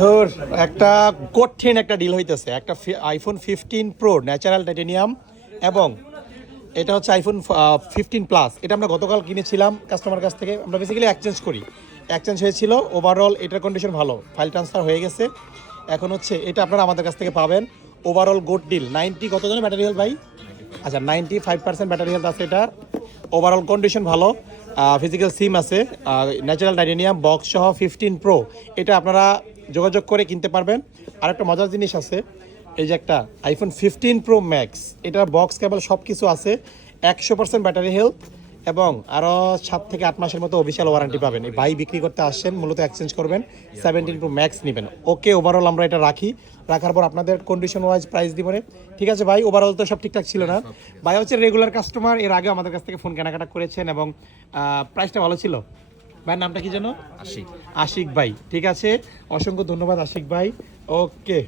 তোর একটা কঠিন একটা ডিল হইতেছে, একটা আইফোন 15 প্রো ন্যাচারাল টাইটেনিয়াম এবং এটা হচ্ছে আইফোন 15 প্লাস। এটা আমরা গতকাল কিনেছিলাম কাস্টমার কাছ থেকে, আমরা বেসিক্যালি এক্সচেঞ্জ করি, এক্সচেঞ্জ হয়েছিল। ওভারঅল এটার কন্ডিশন ভালো, ফাইল ট্রান্সফার হয়ে গেছে। এখন হচ্ছে এটা আপনারা আমাদের কাছ থেকে পাবেন। Overall good deal. 90 কত জনের ব্যাটারি হেলথ ভাই? আচ্ছা 95% ব্যাটারি হেলথ আছে এটা। ওভারঅল কন্ডিশন ভালো, ফিজিক্যাল সিম আছে, ন্যাচারাল টাইটেনিয়াম বক্স সহ 15 প্রো। এটা আপনারা যোগাযোগ করে কিনতে পারবেন। আর একটা মজার জিনিস আছে, এই যে একটা আইফোন 15 প্রো ম্যাক্স, এটার বক্স কেবল সব কিছু আছে, 100% ব্যাটারি হেলথ এবং আরও 7 থেকে 8 মাসের মতো অফিসিয়াল ওয়ারেন্টি পাবেন। এই ভাই বিক্রি করতে আসছেন, মূলত এক্সচেঞ্জ করবেন, 17 প্রো ম্যাক্স নেবেন। ওকে, ওভারঅল আমরা এটা রাখার পর আপনাদের কন্ডিশন ওয়াইজ প্রাইস দিব। ঠিক আছে ভাই, ওভারঅল তো সব ঠিকঠাক ছিল না? ভাই হচ্ছে রেগুলার কাস্টমার, এর আগে আমাদের কাছ থেকে ফোন কেনাকাটা করেছেন এবং প্রাইসটা ভালো ছিল। ভাইয়ের নামটা কি যেন? আশিক। আশিক ভাই, ঠিক আছে, অসংখ্য ধন্যবাদ আশিক ভাই। ওকে।